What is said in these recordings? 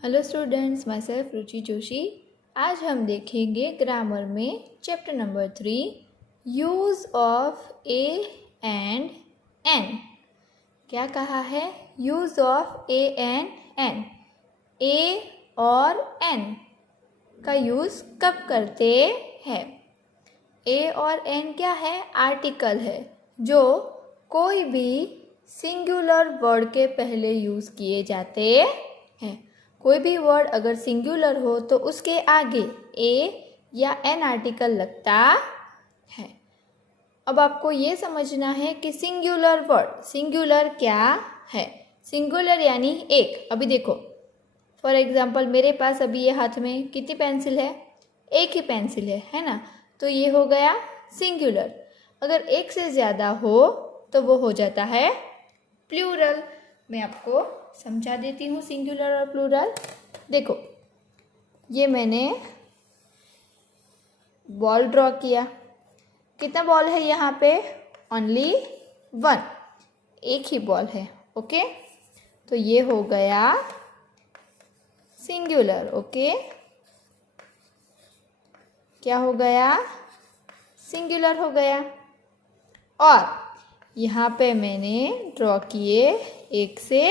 Hello students, myself Ruchi Joshi. आज हम देखेंगे ग्रामर में chapter number 3 use of a and an. क्या कहा है? Use of a and an. A और एन का यूज़ कब करते हैं? ए और एन क्या है? आर्टिकल है जो कोई भी सिंगुलर वर्ड के पहले यूज़ किए जाते हैं। कोई भी वर्ड अगर सिंगुलर हो तो उसके आगे ए या एन आर्टिकल लगता है। अब आपको ये समझना है कि सिंगुलर वर्ड, सिंगुलर क्या है? सिंगुलर यानी एक। अभी देखो, फॉर एग्जाम्पल मेरे पास अभी ये हाथ में कितनी पेंसिल है? एक ही पेंसिल है ना? तो ये हो गया सिंगुलर। अगर एक से ज़्यादा हो तो वो हो जाता है प्लूरल। मैं आपको समझा देती हूँ सिंगुलर और प्लूरल। देखो, ये मैंने बॉल ड्रॉ किया। कितना बॉल है यहाँ पे? ओनली 1, एक ही बॉल है। ओके, तो ये हो गया सिंगुलर। ओके, क्या हो गया? सिंगुलर हो गया। और यहाँ पे मैंने ड्रॉ किए एक से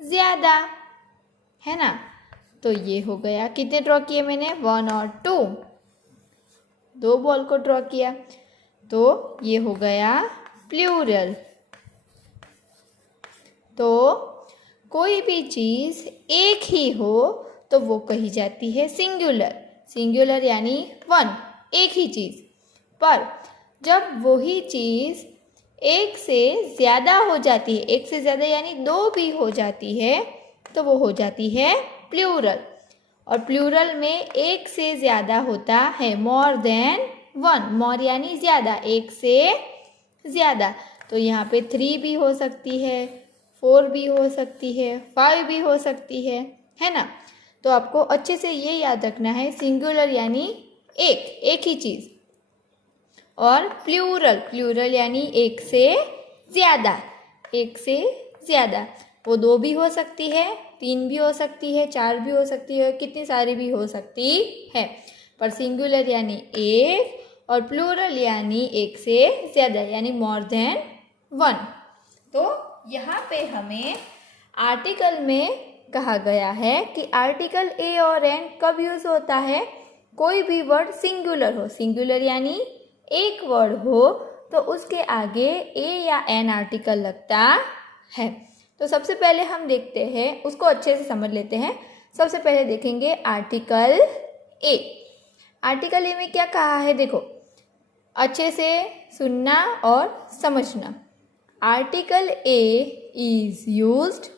ज़्यादा, है ना? तो ये हो गया, कितने ड्रॉ किए मैंने? 1 और 2, 2 बॉल को ड्रॉ किया। तो ये हो गया प्लूरल। तो कोई भी चीज़ एक ही हो तो वो कही जाती है सिंगुलर। सिंगुलर यानी 1, एक ही चीज़। पर जब वही चीज़ एक से ज़्यादा हो जाती है, एक से ज़्यादा यानी 2 भी हो जाती है, तो वो हो जाती है प्लूरल। और प्लूरल में एक से ज़्यादा होता है, मोर देन 1। मोर यानी ज़्यादा, एक से ज़्यादा। तो यहाँ पे 3 भी हो सकती है, 4 भी हो सकती है, 5 भी हो सकती है ना? तो आपको अच्छे से ये याद रखना है, सिंगुलर यानी एक ही चीज़, और प्लूरल, प्लूरल यानी एक से ज़्यादा, एक से ज़्यादा। वो 2 भी हो सकती है, 3 भी हो सकती है, 4 भी हो सकती है, कितनी सारी भी हो सकती है। पर सिंगुलर यानी एक और प्लूरल यानी एक से ज़्यादा, यानी मोर देन 1। तो यहाँ पे हमें आर्टिकल में कहा गया है कि आर्टिकल ए और एन कब यूज़ होता है? कोई भी वर्ड सिंगुलर हो, सिंगुलर यानी एक वर्ड हो तो उसके आगे ए या एन आर्टिकल लगता है। तो सबसे पहले हम देखते हैं, उसको अच्छे से समझ लेते हैं। सबसे पहले देखेंगे आर्टिकल ए। आर्टिकल ए में क्या कहा है? देखो, अच्छे से सुनना और समझना। Article a is used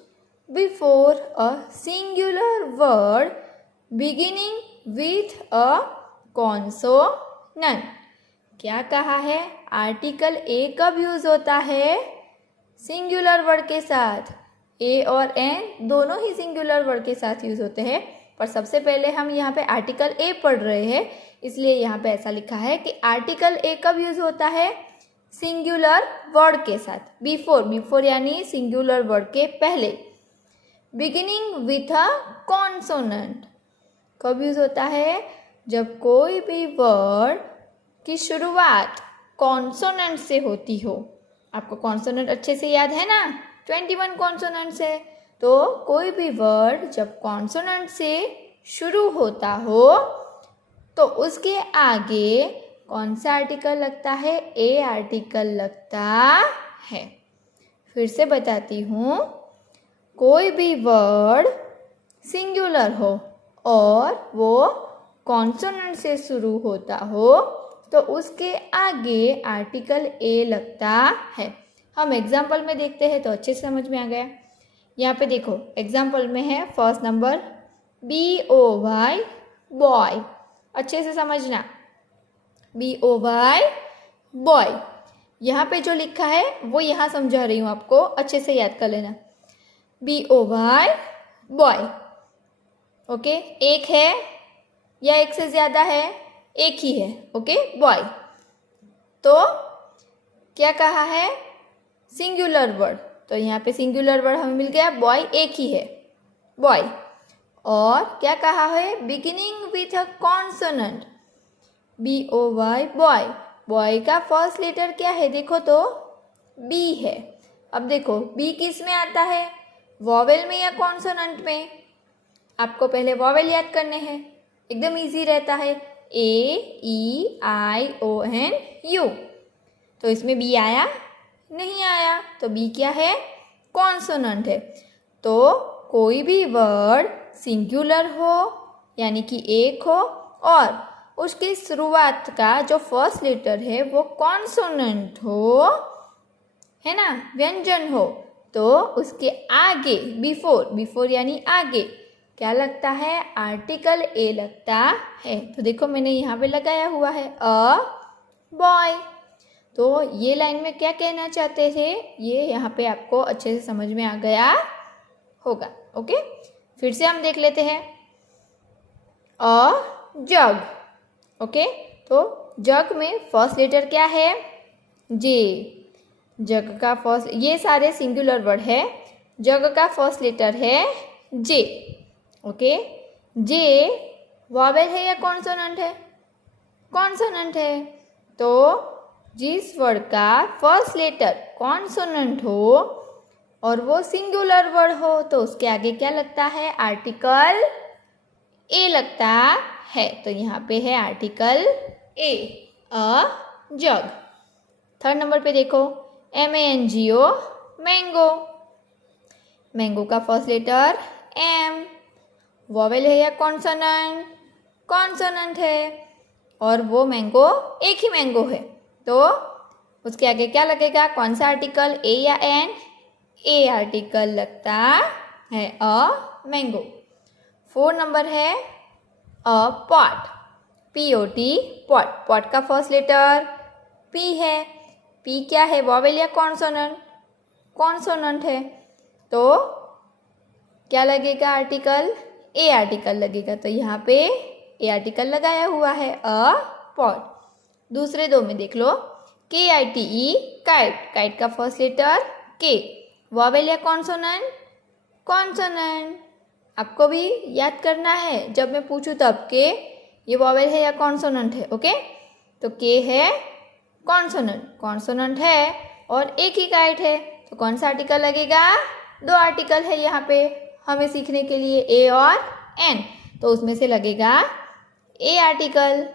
before a singular word beginning with a consonant. क्या कहा है? आर्टिकल ए कब यूज होता है? सिंगुलर वर्ड के साथ। ए और एन दोनों ही सिंगुलर वर्ड के साथ यूज होते हैं, पर सबसे पहले हम यहाँ पे आर्टिकल ए पढ़ रहे हैं, इसलिए यहाँ पे ऐसा लिखा है कि आर्टिकल ए कब यूज होता है? सिंगुलर वर्ड के साथ। बिफोर, बिफोर यानी सिंगुलर वर्ड के पहले। बिगिनिंग विथ अ कॉन्सोनेंट कब यूज होता है? जब कोई भी वर्ड की शुरुआत कॉन्सोनेंट से होती हो। आपको कॉन्सोनेंट अच्छे से याद है ना? 21 कॉन्सोनेंट्स है। तो कोई भी वर्ड जब कॉन्सोनेंट से शुरू होता हो तो उसके आगे कौन सा आर्टिकल लगता है? ए आर्टिकल लगता है। फिर से बताती हूँ, कोई भी वर्ड सिंगुलर हो और वो कॉन्सोनेंट से शुरू होता हो तो उसके आगे आर्टिकल ए लगता है। हम एग्जाम्पल में देखते हैं तो अच्छे से समझ में आ गया। यहाँ पे देखो, एग्जाम्पल में है फर्स्ट नंबर BOY, बॉय। अच्छे से समझना, BOY, बॉय। यहाँ पे जो लिखा है वो यहाँ समझा रही हूँ आपको, अच्छे से याद कर लेना। BOY, boy. ओके, एक है या एक से ज़्यादा है? एक ही है। Okay, boy. तो क्या कहा है? Singular word. तो यहाँ पे सिंगुलर वर्ड हमें मिल गया, बॉय एक ही है, बॉय। और क्या कहा है, beginning with a consonant, BOY boy. Boy का फर्स्ट लेटर क्या है, देखो तो B है। अब देखो B किस में आता है, वॉवेल में या कॉन्सोनेंट में। आपको पहले वॉवेल याद करने हैं, एकदम इजी रहता है, AEION U। तो इसमें B आया नहीं आया, तो B क्या है, कॉन्सोनेंट है। तो कोई भी वर्ड सिंगुलर हो यानी कि एक हो और उसकी शुरुआत का जो फर्स्ट लेटर है वो कॉन्सोनेंट हो, है ना, व्यंजन हो, तो उसके आगे बिफोर यानी आगे क्या लगता है, आर्टिकल ए लगता है। तो देखो मैंने यहाँ पे लगाया हुआ है अ बॉय। तो ये लाइन में क्या कहना चाहते थे, ये यहाँ पे आपको अच्छे से समझ में आ गया होगा। ओके, फिर से हम देख लेते हैं, अ जग। ओके, तो जग में फर्स्ट लेटर क्या है, जे। जग का फर्स्ट, ये सारे सिंगुलर वर्ड है, जग का फर्स्ट लेटर है जे। ओके, जे वॉवेल है या कॉन्सोनेंट है, कॉन्सोनेंट है। तो जिस वर्ड का फर्स्ट लेटर कॉन्सोनेंट हो और वो सिंगुलर वर्ड हो तो उसके आगे क्या लगता है, आर्टिकल ए लगता है। तो यहाँ पे है article a, a jug. Third number पे देखो, MANGO मैंगो। मैंगो का फर्स्ट लेटर एम, वॉवेल है या कॉन्सोनेंट, कॉन्सोनेंट है, और वो मैंगो एक ही मैंगो है। तो उसके आगे क्या लगेगा, कौन सा आर्टिकल, ए या एन, ए आर्टिकल लगता है, अ मैंगो। 4 नंबर है अ पॉट, POT पॉट। पॉट का फर्स्ट लेटर P है, P क्या है, वॉवेल या कॉन्सोनेंट, कॉन्सोनेंट है। तो क्या लगेगा, आर्टिकल ए आर्टिकल लगेगा। तो यहाँ पे ए आर्टिकल लगाया हुआ है, अ पॉट। दूसरे दो में देख लो, KITE काइट। काइट का फर्स्ट लेटर के, वॉवेल या कॉन्सोनेंट, कॉन्सोनेंट। आपको भी याद करना है, जब मैं पूछूं तब के ये वॉवेल है या कॉन्सोनेंट है। ओके, तो के है कॉन्सोनेंट, कॉन्सोनेंट है और एक ही काइट है, तो कौन सा आर्टिकल लगेगा, 2 आर्टिकल है यहाँ पे हमें सीखने के लिए, ए और एन, तो उसमें से लगेगा ए आर्टिकल।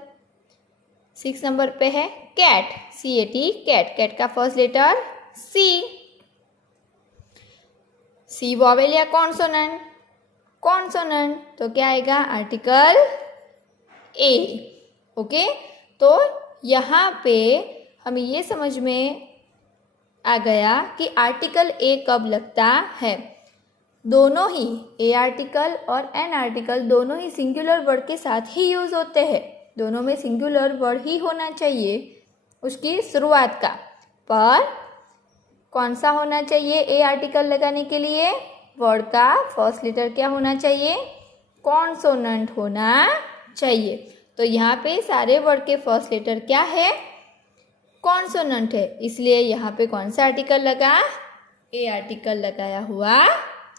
6 नंबर पे है कैट, CAT कैट। कैट का फर्स्ट लेटर C वॉवेल या कॉन्सोनेंट, कॉन्सोनेंट, तो क्या आएगा, आर्टिकल ए। ओके, तो यहाँ पे हमें ये समझ में आ गया कि आर्टिकल ए कब लगता है। दोनों ही ए आर्टिकल और एन आर्टिकल दोनों ही सिंगुलर वर्ड के साथ ही यूज होते हैं, दोनों में सिंगुलर वर्ड ही होना चाहिए उसकी शुरुआत का। पर कौन सा होना चाहिए ए आर्टिकल लगाने के लिए, वर्ड का फर्स्ट लेटर क्या होना चाहिए, कॉन्सोनेंट होना चाहिए। तो यहाँ पे सारे वर्ड के फर्स्ट लेटर क्या है, कॉन्सोनेंट है, इसलिए यहाँ पे कौन सा आर्टिकल लगा, ए आर्टिकल लगाया हुआ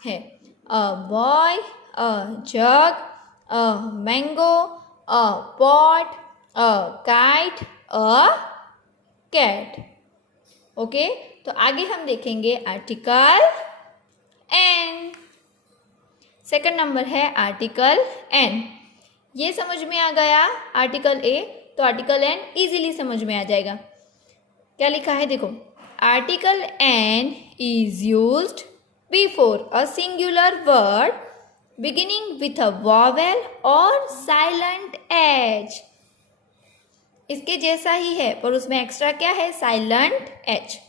है। A boy, a jug, a mango, a pot, a kite, a cat. Okay, तो आगे हम देखेंगे आर्टिकल एन। सेकंड नंबर है आर्टिकल एन। ये समझ में आ गया आर्टिकल ए, तो आर्टिकल एन इजीली समझ में आ जाएगा। क्या लिखा है देखो, article an is used before a singular word beginning with a vowel और साइलेंट एच। इसके जैसा ही है पर उसमें एक्स्ट्रा क्या है, साइलेंट एच।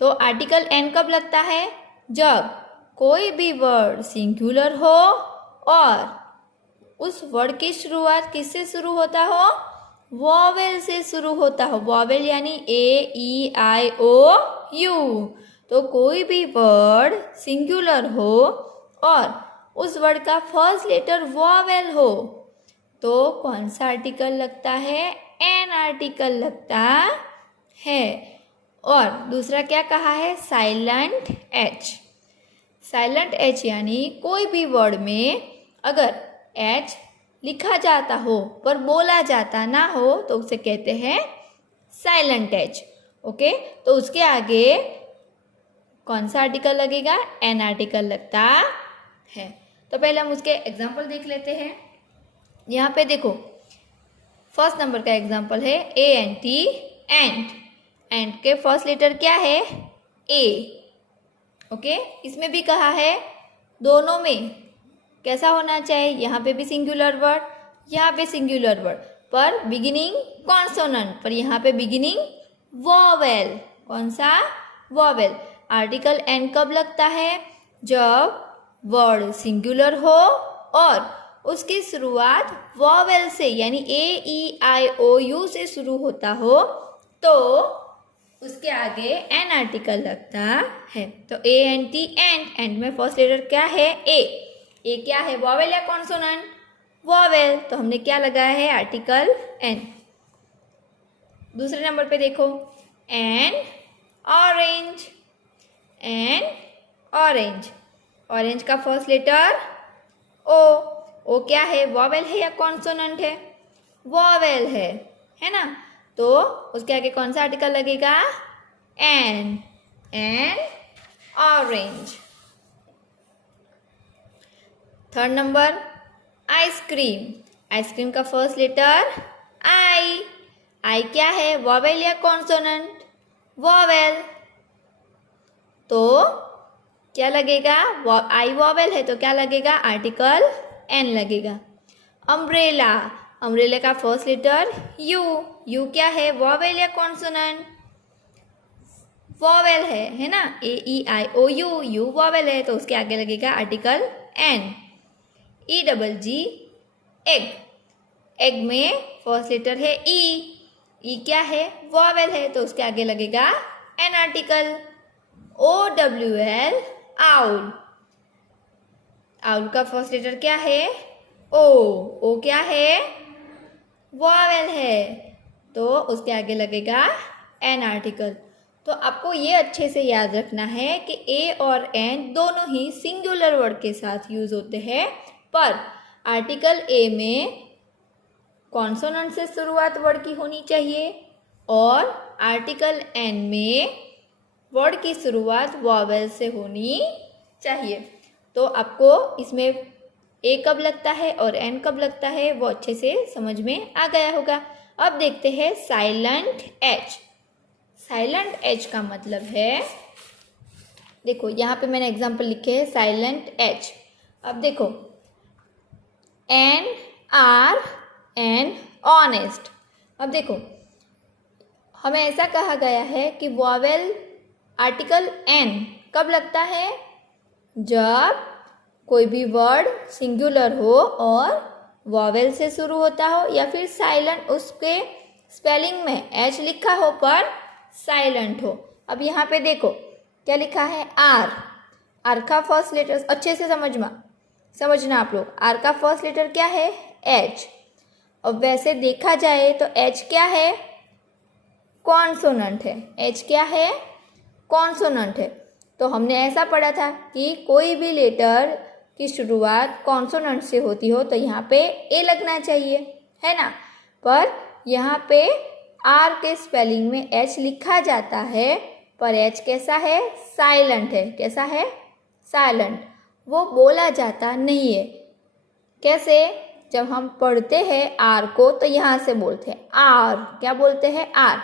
तो आर्टिकल एन कब लगता है, जब कोई भी वर्ड सिंगुलर हो और उस वर्ड की शुरुआत किससे शुरू होता हो, वॉवेल से शुरू होता हो। वॉवेल यानी AEIOU। तो कोई भी वर्ड सिंगुलर हो और उस वर्ड का फर्स्ट लेटर वॉवेल हो तो कौन सा आर्टिकल लगता है, एन आर्टिकल लगता है। और दूसरा क्या कहा है, साइलेंट एच। साइलेंट एच यानी कोई भी वर्ड में अगर एच लिखा जाता हो पर बोला जाता ना हो तो उसे कहते हैं साइलेंट एच। ओके, तो उसके आगे कौन सा आर्टिकल लगेगा? एन आर्टिकल लगता है। तो पहले हम उसके एग्जाम्पल देख लेते हैं। यहाँ पे देखो, फर्स्ट नंबर का एग्जाम्पल है ANT, एंट। एंट के फर्स्ट लेटर क्या है? ए। ओके, इसमें भी कहा है दोनों में कैसा होना चाहिए? यहाँ पे भी सिंगुलर वर्ड, यहाँ पे सिंगुलर वर्ड, पर बिगिनिंग कॉन्सोनेंट, पर यहाँ पे बिगिनिंग वॉवेल। कौन सा? वॉवेल। आर्टिकल एन कब लगता है? जब वर्ड सिंगुलर हो और उसकी शुरुआत वॉवेल से यानी AEIOU से शुरू होता हो तो उसके आगे एन आर्टिकल लगता है। तो ANT, एंट। एंट में फर्स्ट लेटर क्या है? ए क्या है? वॉवेल या कॉन्सोनेंट? वॉवेल। तो हमने क्या लगाया है? Article N. दूसरे नंबर पे देखो, N orange. N orange. Orange का फर्स्ट लेटर ओ क्या है? वॉवेल है या कॉन्सोनेंट है? वॉवेल है ना? तो उसके आगे कौन सा आर्टिकल लगेगा? N orange. Third number, ice cream. Ice cream का फर्स्ट लेटर आई क्या है? वॉवेल या कॉन्सोनेंट? वॉवेल। तो क्या लगेगा? आई वॉवेल है तो क्या लगेगा? आर्टिकल एन लगेगा। अम्ब्रेला। अम्ब्रेला का फर्स्ट लेटर यू क्या है? वॉवेल या कॉन्सोनेंट? वॉवेल है ना? AEIOU, यू वॉवेल है तो उसके आगे लगेगा article an. EGG, egg. Egg में फर्स्ट लेटर है ई क्या है? वॉवेल है तो उसके आगे लगेगा an article. OWL, owl. Owl का फर्स्ट लेटर क्या है? ओ क्या है? वॉवेल है तो उसके आगे लगेगा एन आर्टिकल। तो आपको ये अच्छे से याद रखना है कि ए और एन दोनों ही सिंगुलर वर्ड के साथ यूज होते हैं, पर आर्टिकल ए में कॉन्सोनेंट से शुरुआत वर्ड की होनी चाहिए और आर्टिकल एन में वर्ड की शुरुआत वॉवेल से होनी चाहिए। तो आपको इसमें ए कब लगता है और एन कब लगता है वो अच्छे से समझ में आ गया होगा। अब देखते हैं साइलेंट एच। साइलेंट एच का मतलब है, देखो यहाँ पे मैंने एग्जांपल लिखे हैं साइलेंट एच। अब देखो, एन आर एन ऑनेस्ट। अब देखो, हमें ऐसा कहा गया है कि वॉवेल आर्टिकल एन कब लगता है? जब कोई भी वर्ड सिंगुलर हो और वॉवेल से शुरू होता हो या फिर साइलेंट, उसके स्पेलिंग में एच लिखा हो पर साइलेंट हो। अब यहाँ पे देखो क्या लिखा है? आर का फर्स्ट लेटर अच्छे से समझना आप लोग। आर का फर्स्ट लेटर क्या है? एच। अब वैसे देखा जाए तो एच क्या है? कॉन्सोनेंट है। एच क्या है? कॉन्सोनेंट है। तो हमने ऐसा पढ़ा था कि कोई भी लेटर की शुरुआत कॉन्सोनेंट से होती हो तो यहाँ पे ए लगना चाहिए, है ना? पर यहाँ पे आर के स्पेलिंग में एच लिखा जाता है पर एच कैसा है? साइलेंट है। कैसा है? साइलेंट। वो बोला जाता नहीं है। कैसे? जब हम पढ़ते हैं आर को तो यहाँ से बोलते हैं आर। क्या बोलते हैं? आर।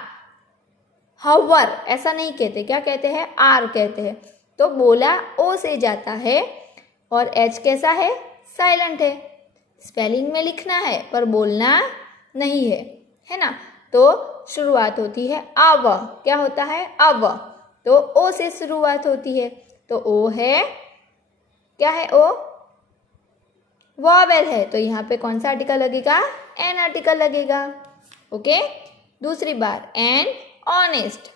हवर ऐसा नहीं कहते, क्या कहते हैं? आर कहते हैं। तो बोला ओ से जाता है और एच कैसा है? साइलेंट है। स्पेलिंग में लिखना है पर बोलना नहीं है ना? तो शुरुआत होती है अव। क्या होता है? अव। तो ओ से शुरुआत होती है तो ओ है, क्या है? ओ वॉवेल है तो यहाँ पे कौन सा आर्टिकल लगेगा? एन आर्टिकल लगेगा। ओके, दूसरी बार एन ऑनेस्ट।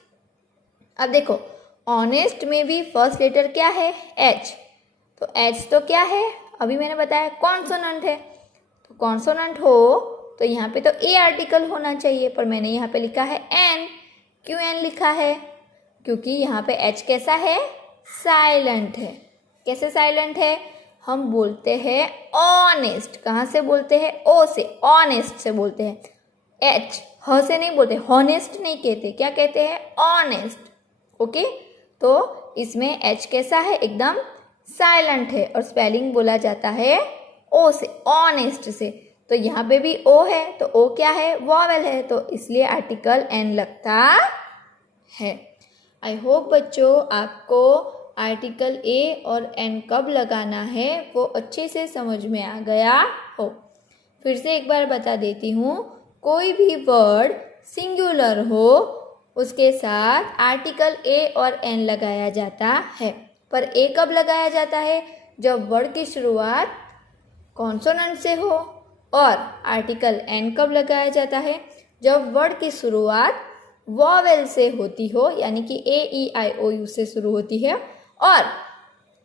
अब देखो, ऑनेस्ट में भी फर्स्ट लेटर क्या है? एच। तो एच तो क्या है? अभी मैंने बताया कॉन्सोनेंट है। तो कॉन्सोनेंट हो तो यहाँ पे तो ए आर्टिकल होना चाहिए पर मैंने यहाँ पे लिखा है एन। क्यों एन लिखा है? क्योंकि यहाँ पे एच कैसा है? साइलेंट है। कैसे साइलेंट है? हम बोलते हैं ऑनेस्ट। कहाँ से बोलते हैं? ओ से, ऑनेस्ट से बोलते हैं। एच, ह से नहीं बोलते, हॉनेस्ट नहीं कहते, क्या कहते हैं? ऑनेस्ट। ओके, तो इसमें एच कैसा है? एकदम साइलेंट है और स्पेलिंग बोला जाता है ओ से, ऑनेस्ट से। तो यहाँ पे भी ओ है, तो ओ क्या है? वॉवेल है, तो इसलिए आर्टिकल एन लगता है। आई होप बच्चों आपको आर्टिकल ए और एन कब लगाना है वो अच्छे से समझ में आ गया हो। फिर से एक बार बता देती हूँ, कोई भी वर्ड सिंगुलर हो उसके साथ आर्टिकल ए और एन लगाया जाता है। पर ए कब लगाया जाता है? जब वर्ड की शुरुआत कॉन्सोनेंट से हो। और आर्टिकल एन कब लगाया जाता है? जब वर्ड की शुरुआत वॉवेल से होती हो, यानी कि ए ई आई ओ यू से शुरू होती है। और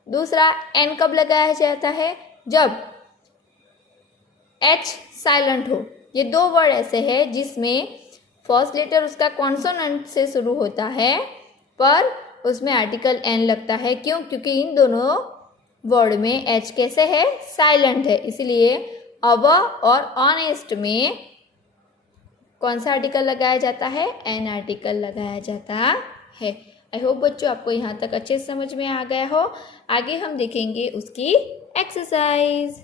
दूसरा एन कब लगाया जाता है? जब एच साइलेंट हो। ये दो वर्ड ऐसे हैं जिसमें फर्स्ट लेटर उसका कॉन्सोनेंट से शुरू होता है पर उसमें आर्टिकल एन लगता है। क्यों? क्योंकि इन दोनों वर्ड में एच कैसे है? साइलेंट है। इसलिए अब और ऑनेस्ट में कौन सा आर्टिकल लगाया जाता है? एन आर्टिकल लगाया जाता है। आई होप बच्चों आपको यहाँ तक अच्छे से समझ में आ गया हो। आगे हम देखेंगे उसकी एक्सरसाइज।